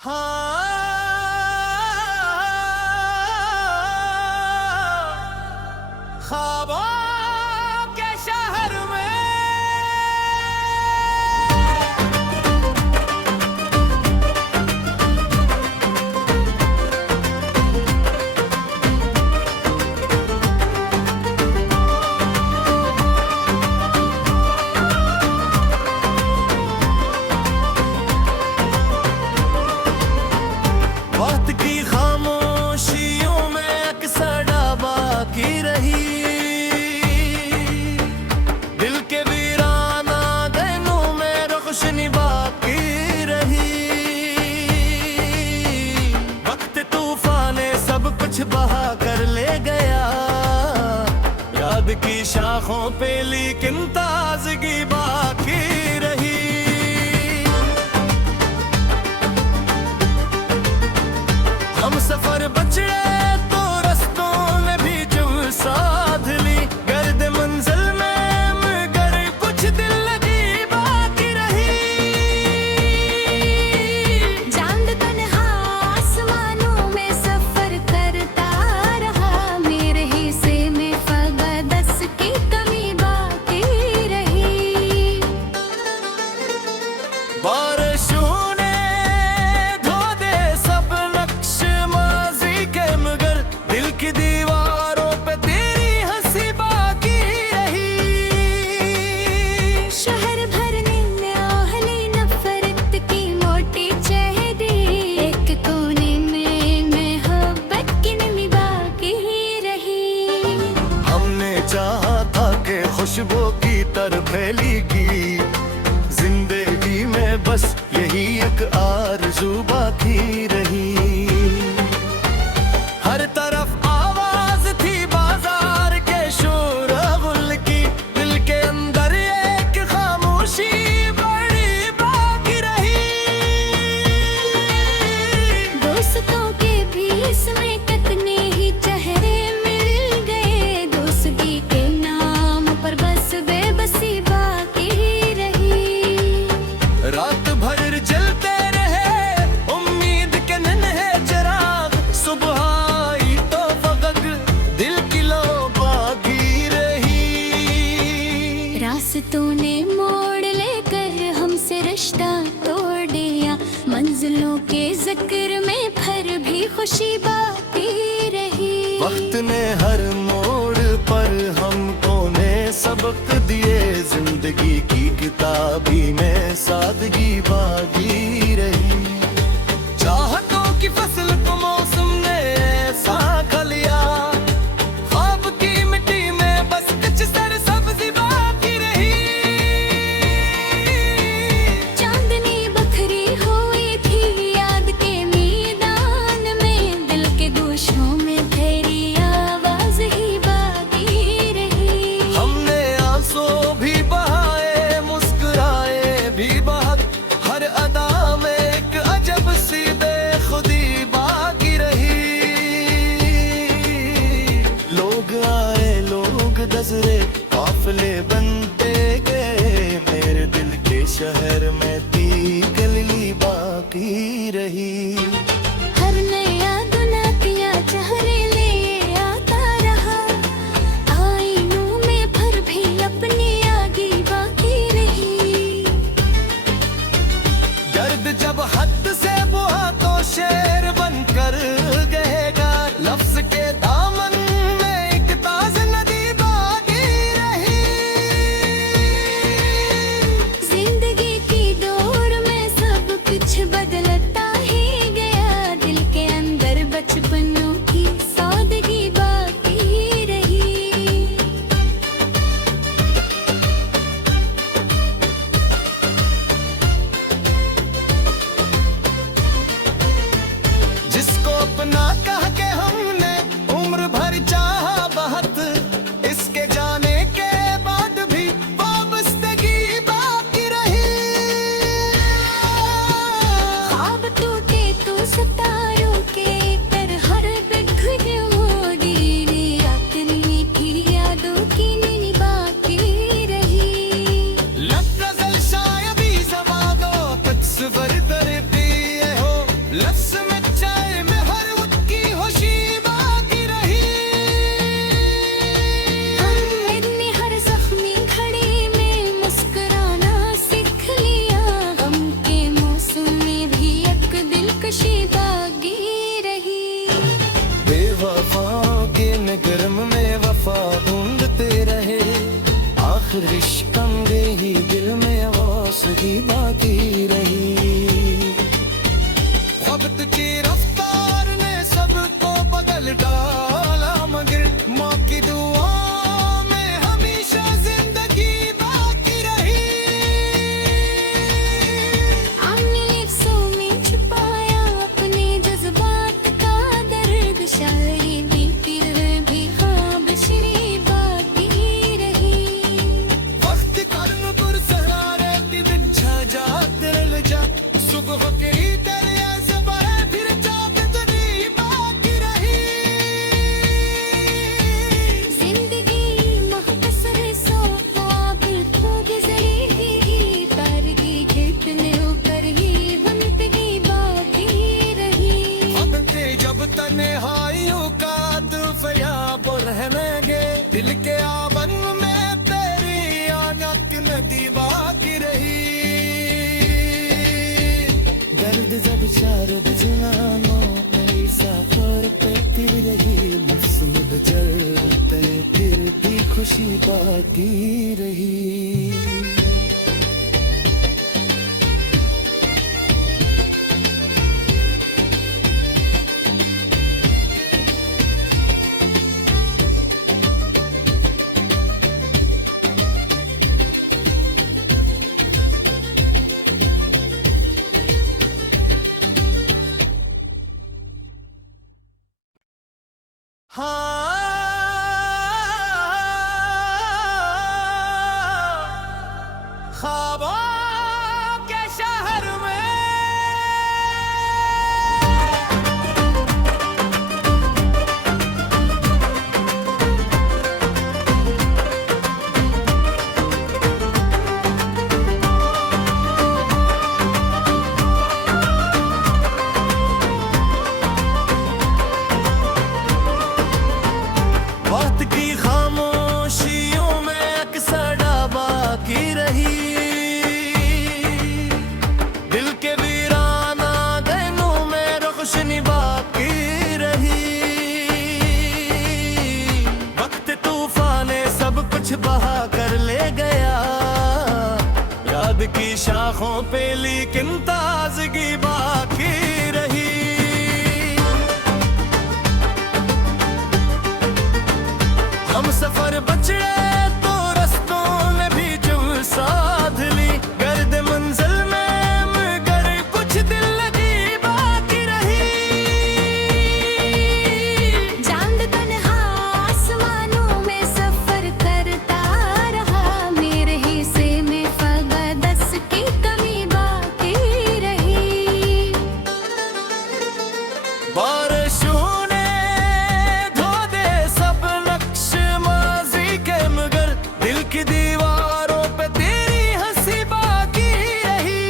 ख्वाबों के शहर में वक्त की खामोशियों में अक्सर बाकी रही, दिल के वीराना दिनों में रोशनी बाकी रही। वक्त तूफान ने सब कुछ बहा कर ले गया, याद की शाखों पे लेकिन ताजगी बाकी रही। हम सफर बचे तो रस्तों में भी जो साथ ली, गर्द मंजिल में मगर कुछ दिल लगी बाकी रही। चांद तन्हा आसमानों में सफर करता रहा, मेरे हिस्से में फकत 10 की कमी बाकी रही। बारिशों ने धो दे सब नक्श माजी के, मगर दिल की दीवारों पे तेरी हंसी बाकी रही। शहर भरने में आहली नफरत की मोटी चेहरी, एक कोने में मोहब्बत की नमी बाकी रही। हमने चाहा था कि खुशबू की तरह फैलेगी जिंदगी में, बस यही एक आरज़ू बाकी रही। हर तरफ आवाज थी बाजार के शोर गुल की, दिल के अंदर एक खामोशी बड़ी बाकी रही। दोस्तों के भी इसमें कितने ही चेहरे मिल गए, दोस्ती के नाम पर बस बेबसी बाकी रही। रात भर जलते रहे उम्मीद के नन्हे चिराग, सुबह आई तो फकत दिल की लो बाकी रही। रास्तों ने मोड़ लेकर हमसे रिश्ता तोड़ दिया, मंजिलों के जिक्र में फिर भी खुशी बाकी रही। वक्त ने हर मोड़ पर हमको ने सबक दिए, जिंदगी की किताबी में सादगी बाकी रही। चाहतों की फसल को मौसम ने ऐसा खा लिया, ख्वाब की मिट्टी में बस कुछ सरसब्जी बाकी रही। चांदनी बखरी हुई थी याद के मैदान में, दिल के गोशों में तेरी आवाज ही बाकी रही। हमने आंसू भी बहाए, मुस्कुराए भी बहुत, हर अदा में एक अजब सी बेखुदी बाकी रही। लोग आए लोग नजरे काफिले बनते गए, मेरे दिल के शहर में ती गली बाकी रही। हर नया दुनिया चेहरे ले आता रहा, आईनों में फिर भी अपनी आगे बाकी रही। दर्द जब हद से बुआ तो शेर बनकर गएगा, लफ्ज के दामन में एक ताज नदी बाकी रही। जिंदगी की दौड़ में सब कुछ बदलता ही गया, जब चार बजे आनो नई सफर पे फिर रही मौसम बदलते फिर भी खुशी बाकी रही ख्वाबों के शहर में वक्त की खामोशियों में अक्सर बाकी रही दिल के वीराना दिनों में रोशनी बाकी रही वक्त तूफाने सब कुछ बहा कर ले गया याद की शाखों पे लेकिन ताजगी बाकी रही हम सफर बचे तो रस्तों में भी जब साथ ली गर्द मंजिल में मगर कुछ दिल लगी बाकी रही चांद तन्हा आसमानों में सफर करता रहा मेरे हिस्से में फगदस की कमी बाकी रही बारिशों ने धो दे सब नक्श माजी के मगर दिल की दीवारों पे तेरी हंसी बाकी रही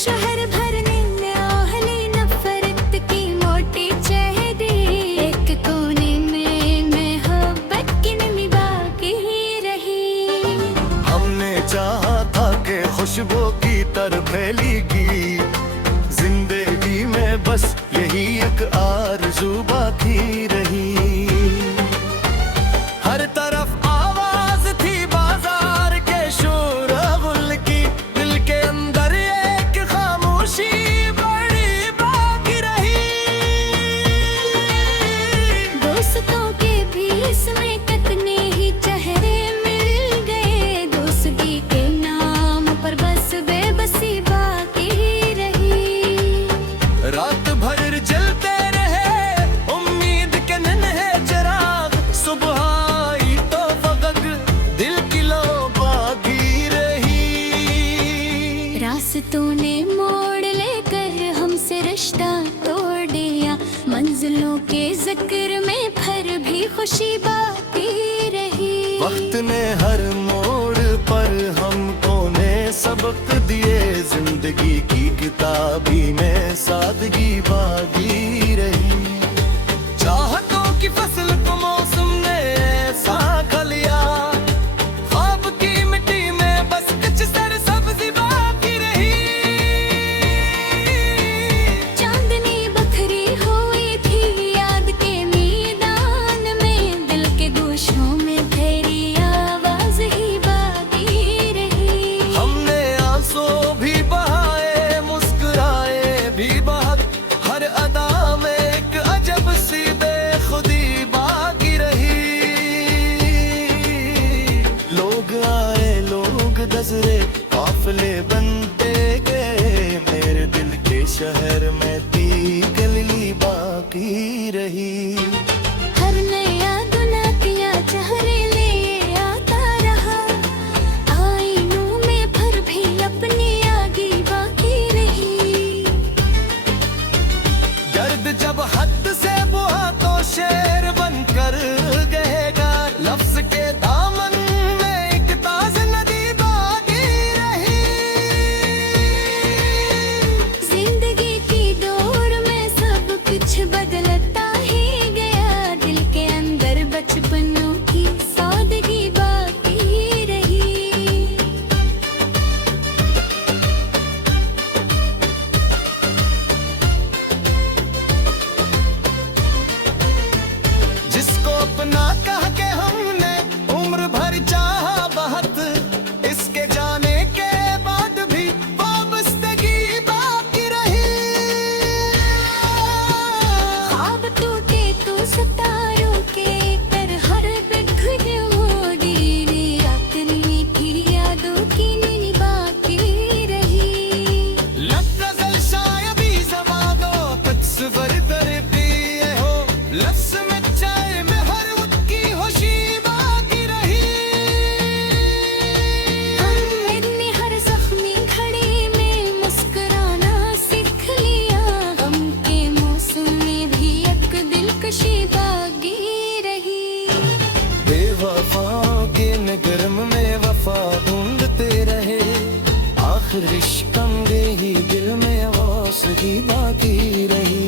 शहर भरने में आहली नफरत की मोटी चेहरी एक कोने में मोहब्बत की नमी बाकी रही हमने चाहा था कि खुशबू की तरफ फैलेगी जिंदगी में बस यही एक आरज़ू बाकी रही हर तरफ आवाज थी बाजार के शोर गुल की दिल के अंदर एक खामोशी बड़ी बाकी रही दोस्तों के भी इसमें कितने ही चेहरे मिल गए दोस्ती के नाम पर बस बेबसी बाकी रही रात भर जलते रहे उम्मीद के नन्हे चिराग सुबह आई तो फकत दिल की लो बाकी रही रास्तों ने मोड़ लेकर हमसे रिश्ता तोड़ दिया मंजिलों के जिक्र में फिर भी खुशी बाकी रही वक्त ने हर मोड़ पर हमको ने सबक दिए जिंदगी की किताबी में सादगी बाकी रही चाहतों की फसल को मौसम ने ऐसा खलिया ख्वाब की मिट्टी में बस कुछ सरसब्जी बाकी रही चांदनी बखरी हुई थी याद के मैदान में दिल के गोशों में तेरी आवाज ही बाकी रही हमने आंसू भी बहाए मुस्कुराए भी बहुत हर अदा में एक अजब सी बेखुदी बात जिंदगी बाकी रही।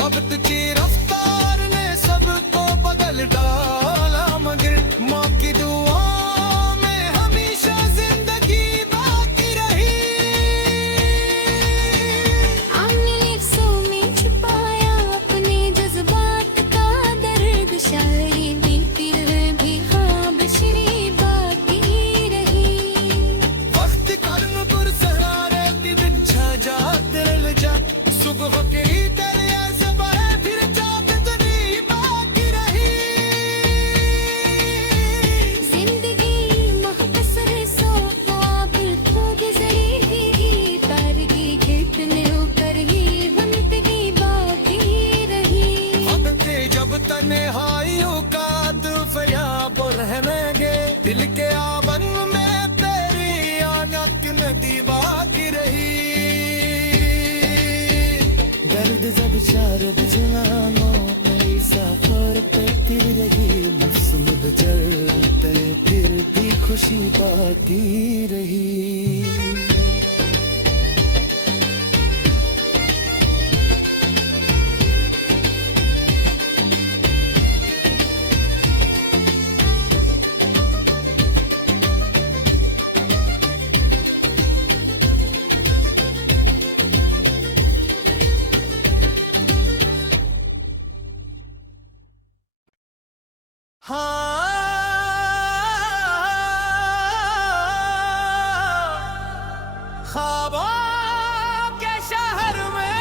वक्त की रफ्तार ने सबको बदल डाला, मगर माँ की दुआ में हमेशा जिंदगी बाकी रही। हमने लफ्ज़ों में छुपाया अपने जज्बात का दर्द, शायरी बीती भी ख्वाब श्री बाकी रही। वक्त कर्म पर सहारे की दिन छा जा दिल जा, सुबह के तेरे ऐसे बड़े फिर चांदनी बाकी रही। जिंदगी मुख्तसर सो ख्वाबिल खो गुजरी, तारगी खेतने ऊपर ही जिंदगी बाकी रही। अब ते जब तन्हाइयों का फयाब रहनेंगे, दिल के आवन में तेरी आनत नदी बाकी रही। दर्द जब शारद जवानों में सफर पे तिर रही, मौसम बदलते फिर भी खुशी बाकी रही। ख्वाबों के शहर में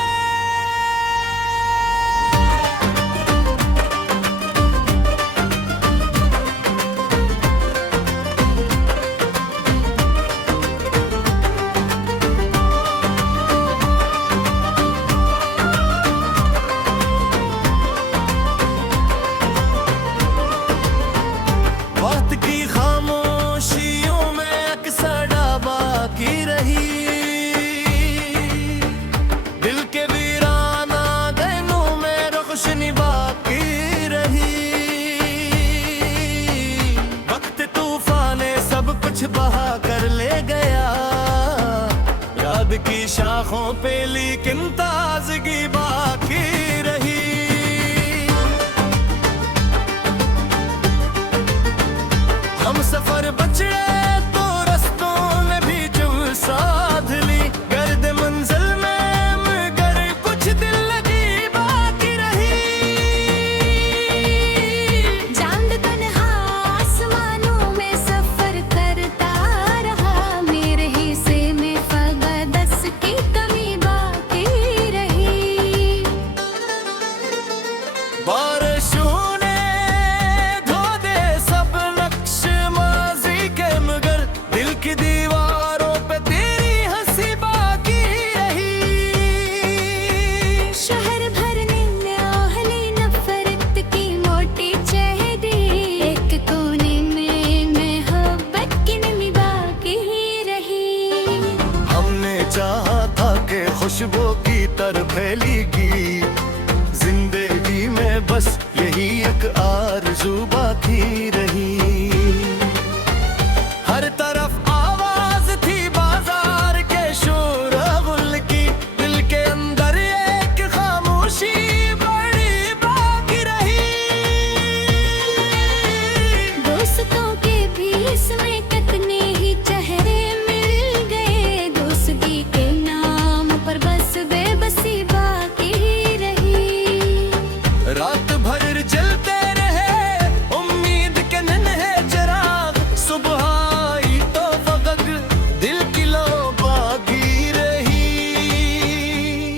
वक्त की खामोशियों में अक्सर बाकी रही। दिल के वीराना दिनों में रोशनी बाकी रही। वक्त तूफान ने सब कुछ बहा कर ले गया, याद की शाखों पे लेकिन ताजगी बाकी रही। हम सफर बचड़े तो रस्तों में भी जब साध ली, गर्द मंजिल में मगर कुछ दिल लगी बाकी रही। चांद तन्हा आसमानों में सफर करता रहा, मेरे हिस्से में फकत 10 की कमी बाकी रही। बारिशों ने धो दे सब नक्श माजी के, मगर दिल की दीवारों पे तेरी हंसी बाकी रही। शहर भरने में आहली नफरत की मोटी चेहरी, एक कोने में मोहब्बत की नमी बाकी रही। हमने चाहा था कि खुशबू की तरफ फैलेगी, जिंदगी में बस यही एक आरज़ू बाकी रही। हर तरफ आवाज थी बाजार के शोर गुल की, दिल के अंदर एक खामोशी बड़ी बाकी रही। दोस्तों के भी इसमें कितने ही चेहरे मिल गए, दोस्ती के नाम पर बस बेबसी बाकी रही। रात भर जलते रहे उम्मीद के नन्हे चिराग, सुबह आई तो फकत दिल की लो बाकी रही।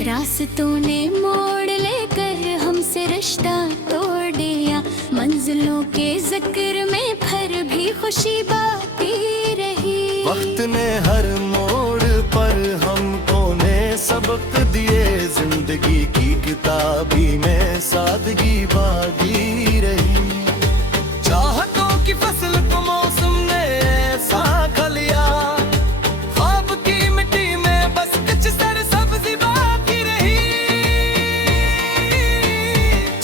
रास्तों ने मोड़ लेकर हमसे रिश्ता तोड़ दिया, मंजिलों के जिक्र में फिर भी खुशी बाकी रही। वक्त ने हर मोड़ पर हमको ने सबक दिए, जिंदगी की किताबी में सादगी बाकी रही। चाहतों की फसल को मौसम ने ऐसा खा लिया, ख्वाब की मिट्टी में बस कुछ सरसब्जी बाकी रही।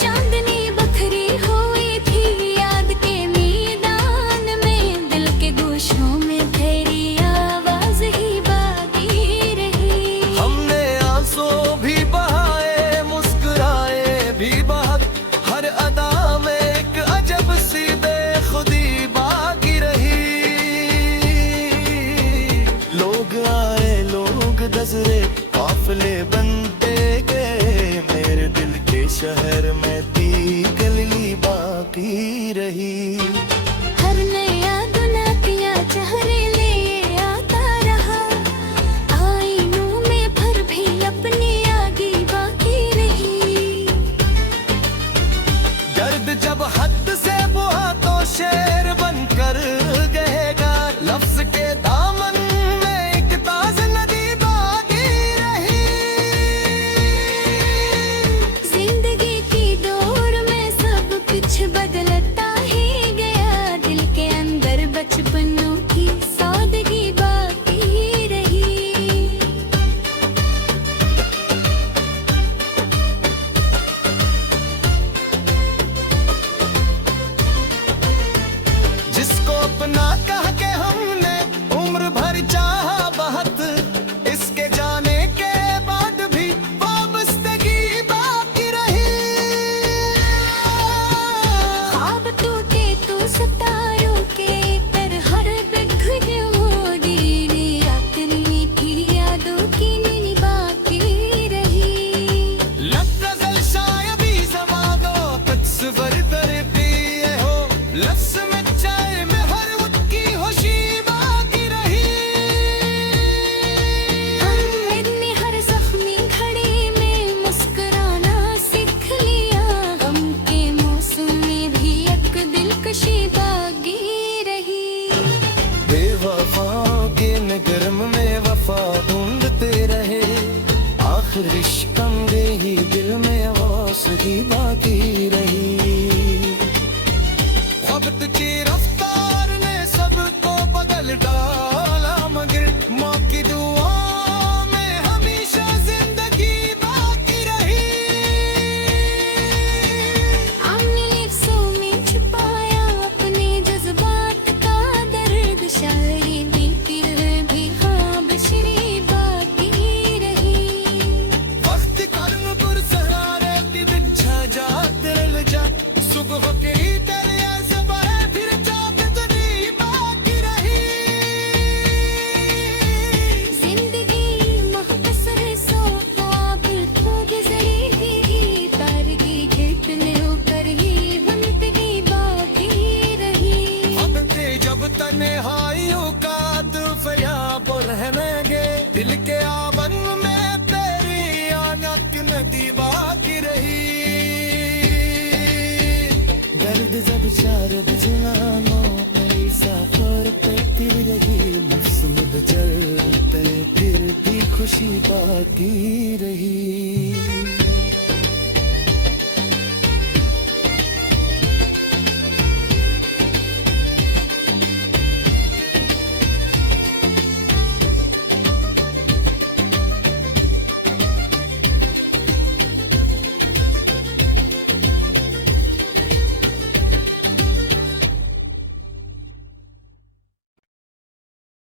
चांदनी बखरी हुई थी याद के मैदान में, दिल के गोशों में तेरी आवाज ही बाकी रही। नजरे काफिले बनते गए, मेरे दिल के शहर में थी गली बाकी रही। हर नया दुनिया चेहरे ले आता रहा, आईनों में फिर भी अपनी आगे बाकी रही। दर्द जब हद से बुआ तो शेर बनकर गएगा, लफ्ज के दामन में एक ताज नदी बागी रही। जिंदगी की दौड़ में सब कुछ बदलता ही गया, दिल के अंदर बचपनों की सादगी बाकी रही। जिसको अपना कह के हमने उम्र भर चाहा बहुत, इसके जाने के बाद भी वाबस्तगी बाकी रही। ख्वाब टूटे तो सितारों के पर हर बिखर होगी, अपनी मीठी यादों की नींद बाकी रही। लफ्ज़ शायबी ज़मानो तस्वर दर पिए हो, लफ्ज़ में चाय में हर उसकी खुशी बाकी रही। हमने हर जख्मी घड़ी में मुस्कुराना सीख लिया, गम के मौसम में भी एक दिलकशी बाकी रही। बेवफाओं के नगरम में वफा ढूंढते रहे, आखिर इश्क़-ए ही दिल में वासगी बाकी रही। वक्त की रफ्तार ने सबको बदल डाला, मगर माँ की दुआ में हमेशा जिंदगी बाकी रही। हमने लिप्सों में छुपाया अपने जज्बात का दर्द, शायरी बीती भी ख्वाब श्री बाकी रही। वक्त कर्म पर सहारे बिछा जा दिल जा, सुबह के दरिया से बहे फिर चाहत नहीं बाकी रही। जिंदगी मुख्तसर सो ख्वाब तो गुजरी ही, तारगी घिरने होकर ही बनती बाकी रही। अब ते जब तन्हाइयों का फरियाद रहने गे, दिल के आवन में तेरी आनक नदी बाकी रही। दर्द जब चार बजानों मेरी सफर पे फिर रही, मौसम बदलते फिर भी खुशी बाकी रही।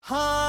हाँ